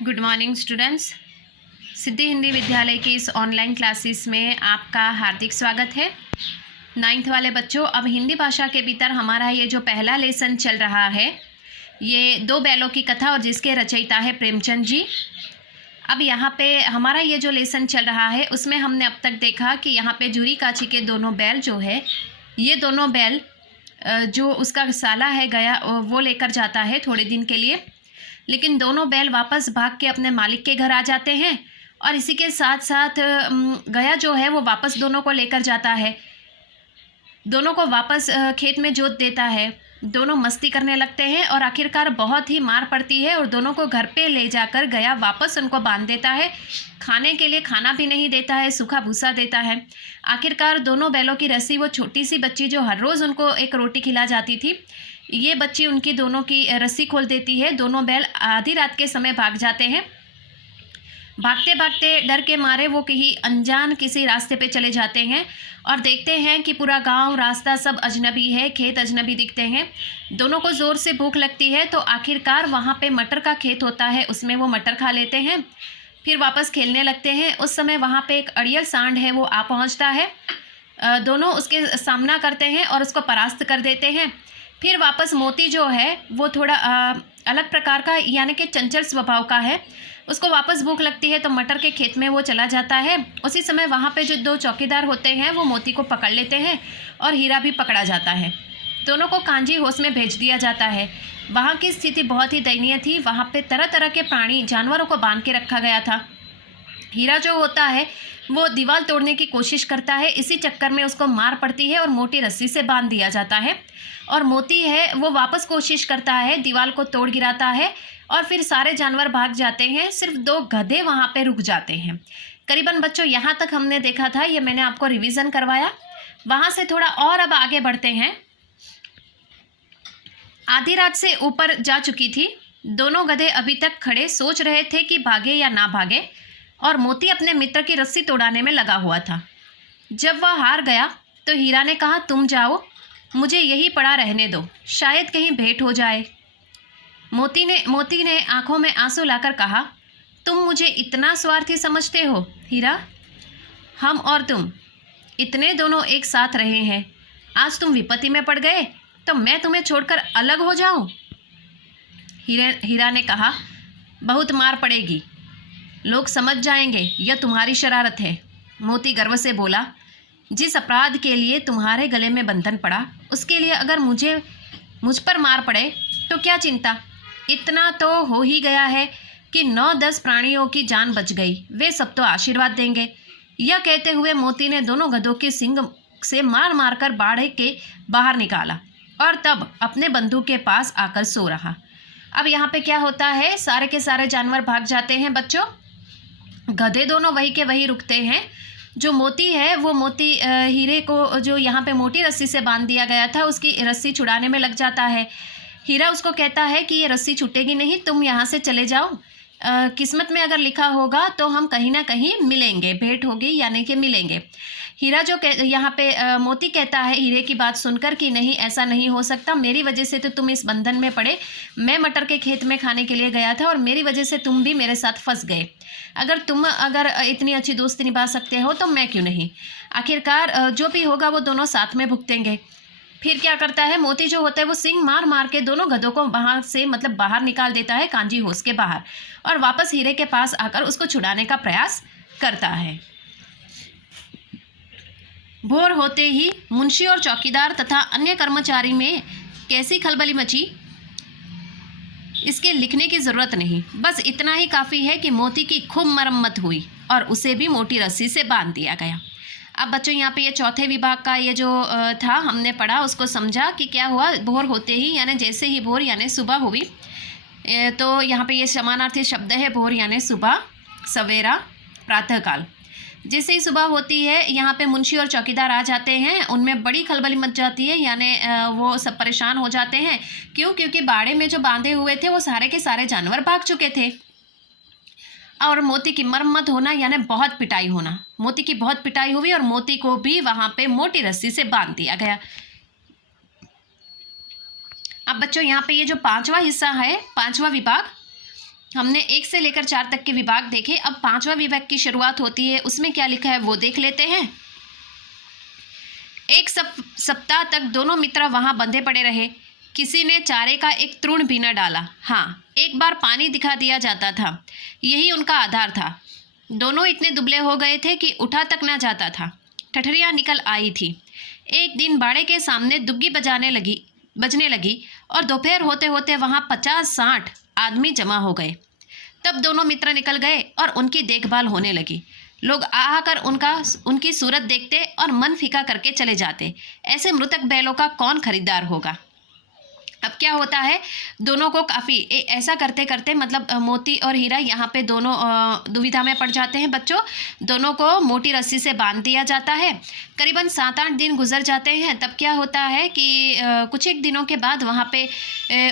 Good morning students. Siddhi Hindi Vidyalaya की इस online classes में आपका हार्दिक स्वागत है। 9th वाले बच्चों, अब हिंदी भाषा के भीतर हमारा ये जो पहला लेसन चल रहा है, ये दो बैलों की कथा और जिसके रचयिता है प्रेमचंद जी। अब यहाँ पे हमारा ये जो लेसन चल रहा है उसमें हमने अब तक देखा कि यहाँ पे जूरी काची के दोनों बैल जो है, ये दोनों बैल जो उसका साला है गया वो लेकर जाता है थोड़े दिन के लिए, लेकिन दोनों बैल वापस भाग के अपने मालिक के घर आ जाते हैं और इसी के साथ साथ गया जो है वो वापस दोनों को लेकर जाता है, दोनों को वापस खेत में जोत देता है। दोनों मस्ती करने लगते हैं और आखिरकार बहुत ही मार पड़ती है और दोनों को घर पे ले जाकर गया वापस उनको बांध देता है। खाने के लिए खाना भी नहीं देता है, सूखा भूसा देता है। आखिरकार दोनों बैलों की रस्सी, वो छोटी सी बच्ची जो हर रोज़ उनको एक रोटी खिला जाती थी, ये बच्ची उनकी दोनों की रस्सी खोल देती है। दोनों बैल आधी रात के समय भाग जाते हैं। भागते भागते डर के मारे वो कहीं अनजान किसी रास्ते पे चले जाते हैं और देखते हैं कि पूरा गांव, रास्ता सब अजनबी है, खेत अजनबी दिखते हैं। दोनों को ज़ोर से भूख लगती है तो आखिरकार वहाँ पे मटर का खेत होता है, उसमें वो मटर खा लेते हैं। फिर वापस खेलने लगते हैं। उस समय वहाँ पे एक अड़ियल सांड है, वो आ पहुँचता है। दोनों उसके सामना करते हैं और उसको परास्त कर देते हैं। फिर वापस मोती जो है वो थोड़ा अलग प्रकार का, यानी कि चंचल स्वभाव का है। उसको वापस भूख लगती है तो मटर के खेत में वो चला जाता है। उसी समय वहाँ पे जो दो चौकीदार होते हैं वो मोती को पकड़ लेते हैं और हीरा भी पकड़ा जाता है। दोनों को कांजी होश में भेज दिया जाता है। वहाँ की स्थिति बहुत ही दयनीय थी। वहाँ पे तरह तरह के प्राणी, जानवरों को बांध के रखा गया था। हीरा जो होता है वो दीवार तोड़ने की कोशिश करता है, इसी चक्कर में उसको मार पड़ती है और मोटी रस्सी से बांध दिया जाता है। और मोती है वो वापस कोशिश करता है, दीवार को तोड़ गिराता है और फिर सारे जानवर भाग जाते हैं। सिर्फ दो गधे वहाँ पे रुक जाते हैं। करीबन बच्चों यहाँ तक हमने देखा था, ये मैंने आपको रिवीजन करवाया। वहाँ से थोड़ा और अब आगे बढ़ते हैं। आधी रात से ऊपर जा चुकी थी। दोनों गधे अभी तक खड़े सोच रहे थे कि भागे या ना भागे, और मोती अपने मित्र की रस्सी तोड़ाने में लगा हुआ था। जब वह हार गया तो हीरा ने कहा, तुम जाओ, मुझे यही पड़ा रहने दो, शायद कहीं भेंट हो जाए। मोती ने आंखों में आंसू लाकर कहा, तुम मुझे इतना स्वार्थी समझते हो हीरा? हम और तुम इतने दोनों एक साथ रहे हैं, आज तुम विपत्ति में पड़ गए तो मैं तुम्हें छोड़कर अलग हो जाऊं? हीरा ने कहा, बहुत मार पड़ेगी, लोग समझ जाएंगे यह तुम्हारी शरारत है। मोती गर्व से बोला, जिस अपराध के लिए तुम्हारे गले में बंधन पड़ा, उसके लिए अगर मुझ पर मार पड़े तो क्या चिंता? इतना तो हो ही गया है कि 9-10 प्राणियों की जान बच गई, वे सब तो आशीर्वाद देंगे। यह कहते हुए मोती ने दोनों गधों के सींग से मार मार कर बाड़े के बाहर निकाला और तब अपने बंधु के पास आकर सो रहा। अब यहाँ पे क्या होता है, सारे के सारे जानवर भाग जाते हैं बच्चों। गधे दोनों वही के वही रुकते हैं। जो मोती है वो मोती हीरे को, जो यहाँ पे मोटी रस्सी से बांध दिया गया था, उसकी रस्सी छुड़ाने में लग जाता है। हीरा उसको कहता है कि ये रस्सी छूटेगी नहीं, तुम यहाँ से चले जाओ। किस्मत में अगर लिखा होगा तो हम कहीं ना कहीं मिलेंगे, भेंट होगी यानी कि मिलेंगे। हीरा जो यहाँ पे मोती कहता है हीरे की बात सुनकर कि नहीं, ऐसा नहीं हो सकता, मेरी वजह से तो तुम इस बंधन में पड़े। मैं मटर के खेत में खाने के लिए गया था और मेरी वजह से तुम भी मेरे साथ फंस गए। अगर इतनी अच्छी दोस्ती निभा सकते हो तो मैं क्यों नहीं? आखिरकार जो भी होगा वो दोनों साथ में भुगतेंगे। फिर क्या करता है, मोती जो होता है वो सींग मार मार के दोनों गधों को वहाँ से मतलब बाहर निकाल देता है, कांजी होश के बाहर, और वापस हीरे के पास आकर उसको छुड़ाने का प्रयास करता है। भोर होते ही मुंशी और चौकीदार तथा अन्य कर्मचारी में कैसी खलबली मची, इसके लिखने की ज़रूरत नहीं, बस इतना ही काफ़ी है कि मोती की खूब मरम्मत हुई और उसे भी मोटी रस्सी से बांध दिया गया। अब बच्चों यहाँ पे ये चौथे विभाग का ये जो था हमने पढ़ा, उसको समझा कि क्या हुआ। भोर होते ही यानी जैसे ही भोर यानी सुबह हुई, तो यहाँ पे ये समानार्थी शब्द है, भोर यानी सुबह, सवेरा, प्रातःकाल। जैसे ही सुबह होती है यहाँ पे मुंशी और चौकीदार आ जाते हैं, उनमें बड़ी खलबली मच जाती है, यानी वो सब परेशान हो जाते हैं। क्यों? क्योंकि बाड़े में जो बांधे हुए थे वो सारे के सारे जानवर भाग चुके थे और मोती की मरम्मत होना यानी बहुत पिटाई होना। मोती की बहुत पिटाई हुई और मोती को भी वहाँ पे मोटी रस्सी से बांध दिया गया। अब बच्चों यहाँ पे ये जो 5वां हिस्सा है, 5वां विभाग, हमने 1 से लेकर 4 तक के विभाग देखे। अब 5वां विभाग की शुरुआत होती है, उसमें क्या लिखा है वो देख लेते हैं। एक सप्ताह तक दोनों मित्र वहां बंधे पड़े रहे। किसी ने चारे का एक तृण भी न डाला। हाँ, एक बार पानी दिखा दिया जाता था, यही उनका आधार था। दोनों इतने दुबले हो गए थे कि उठा तक न जाता था। ठठरियाँ निकल आई थी। एक दिन बाड़े के सामने दुग्गी बजने लगी और दोपहर होते होते वहाँ 50-60 आदमी जमा हो गए। तब दोनों मित्र निकल गए और उनकी देखभाल होने लगी। लोग आकर उनकी सूरत देखते और मन फीका करके चले जाते। ऐसे मृतक बैलों का कौन खरीदार होगा। अब क्या होता है, दोनों को काफ़ी ऐसा करते करते मतलब मोती और हीरा यहाँ पे दोनों दुविधा में पड़ जाते हैं बच्चों। दोनों को मोटी रस्सी से बांध दिया जाता है। करीबन 7-8 दिन गुजर जाते हैं। तब क्या होता है कि कुछ एक दिनों के बाद वहाँ पे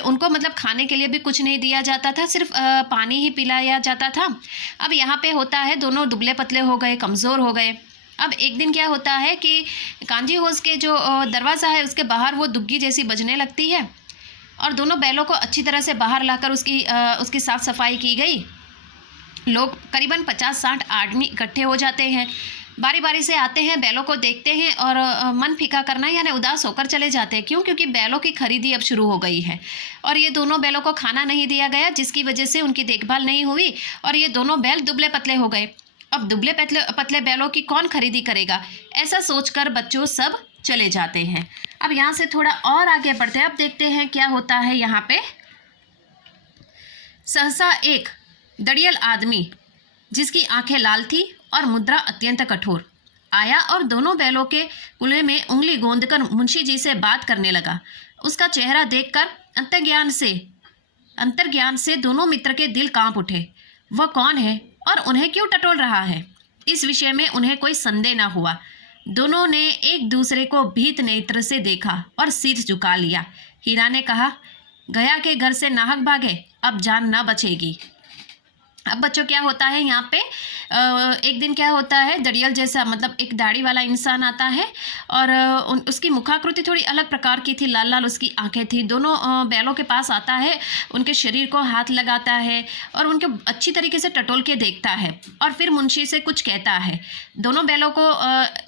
उनको मतलब खाने के लिए भी कुछ नहीं दिया जाता था, सिर्फ पानी ही पिलाया जाता था। अब यहाँ पे होता है दोनों दुबले पतले हो गए, कमज़ोर हो गए। अब एक दिन क्या होता है कि कांजी होस के जो दरवाज़ा है उसके बाहर वो दुग्गी जैसी बजने लगती है और दोनों बैलों को अच्छी तरह से बाहर लाकर उसकी साफ़ सफाई की गई। लोग करीबन 50-60 आदमी इकट्ठे हो जाते हैं, बारी बारी से आते हैं, बैलों को देखते हैं और मन फीका करना यानी उदास होकर चले जाते हैं। क्यों? क्योंकि बैलों की खरीदी अब शुरू हो गई है और ये दोनों बैलों को खाना नहीं दिया गया, जिसकी वजह से उनकी देखभाल नहीं हुई और ये दोनों बैल दुबले पतले हो गए। अब दुबले पतले बैलों की कौन खरीदी करेगा, ऐसा सोचकर बच्चों सब चले जाते हैं। अब यहाँ से थोड़ा और आगे बढ़ते हैं। अब देखते हैं क्या होता है यहाँ पे। सहसा एक दड़ियल आदमी जिसकी आंखें लाल थी और मुद्रा अत्यंत कठोर आया और दोनों बैलों के कुल्हे में उंगली गोंदकर मुंशी जी से बात करने लगा। उसका चेहरा देखकर अंतर्ज्ञान से दोनों मित्र के दिल कांप उठे। वह कौन है और उन्हें क्यों टटोल रहा है, इस विषय में उन्हें कोई संदेह न हुआ। दोनों ने एक दूसरे को भीत नेत्र से देखा और सिर झुका लिया। हीरा ने कहा, गया के घर से नाहक भागे, अब जान न बचेगी। अब बच्चों क्या होता है यहाँ पे, एक दिन क्या होता है, दड़ियल जैसा मतलब एक दाढ़ी वाला इंसान आता है और उसकी मुखाकृति थोड़ी अलग प्रकार की थी, लाल लाल उसकी आंखें थी। दोनों बैलों के पास आता है, उनके शरीर को हाथ लगाता है और उनको अच्छी तरीके से टटोल के देखता है और फिर मुंशी से कुछ कहता है। दोनों बैलों को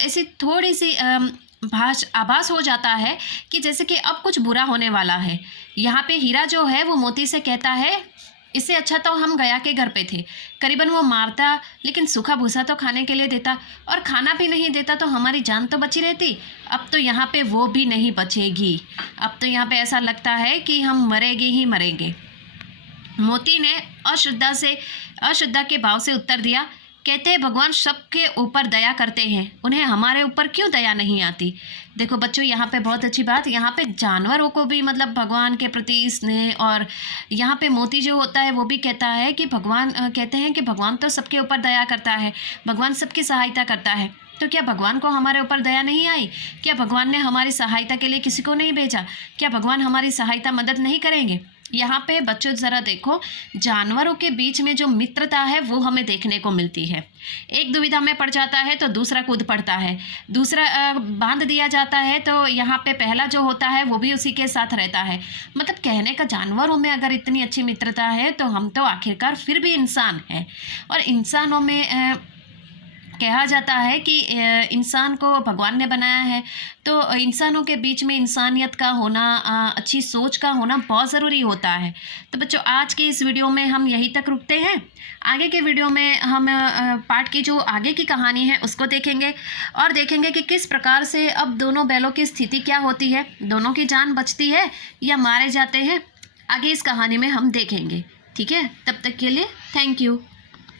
ऐसी थोड़ी सी आभास हो जाता है कि जैसे कि अब कुछ बुरा होने वाला है। यहाँ पे हीरा जो है वो मोती से कहता है, इससे अच्छा तो हम गया के घर पे थे, करीबन वो मारता लेकिन सूखा भूसा तो खाने के लिए देता और खाना भी नहीं देता तो हमारी जान तो बची रहती। अब तो यहाँ पे वो भी नहीं बचेगी। अब तो यहाँ पे ऐसा लगता है कि हम मरेंगे ही मरेंगे। मोती ने अश्रद्धा के भाव से उत्तर दिया, कहते हैं भगवान सबके ऊपर दया करते हैं, उन्हें हमारे ऊपर क्यों दया नहीं आती। देखो बच्चों, यहाँ पे बहुत अच्छी बात, यहाँ पे जानवरों को भी मतलब भगवान के प्रति स्नेह, और यहाँ पे मोती जो होता है वो भी कहता है कि भगवान कहते हैं कि भगवान तो सबके ऊपर दया करता है, भगवान सबकी सहायता करता है। तो क्या भगवान को हमारे ऊपर दया नहीं आई? क्या भगवान ने हमारी सहायता के लिए किसी को नहीं भेजा? क्या भगवान हमारी सहायता मदद नहीं करेंगे? यहाँ पे बच्चों ज़रा देखो, जानवरों के बीच में जो मित्रता है वो हमें देखने को मिलती है। एक दुविधा में पड़ जाता है तो दूसरा कूद पड़ता है, दूसरा बांध दिया जाता है तो यहाँ पे पहला जो होता है वो भी उसी के साथ रहता है। मतलब कहने का, जानवरों में अगर इतनी अच्छी मित्रता है तो हम तो आखिरकार फिर भी इंसान हैं। और इंसानों में कहा जाता है कि इंसान को भगवान ने बनाया है, तो इंसानों के बीच में इंसानियत का होना, अच्छी सोच का होना बहुत ज़रूरी होता है। तो बच्चों, आज की इस वीडियो में हम यहीं तक रुकते हैं। आगे के वीडियो में हम पाठ की जो आगे की कहानी है उसको देखेंगे और देखेंगे कि किस प्रकार से अब दोनों बैलों की स्थिति क्या होती है, दोनों की जान बचती है या मारे जाते हैं। आगे इस कहानी में हम देखेंगे। ठीक है, तब तक के लिए थैंक यू।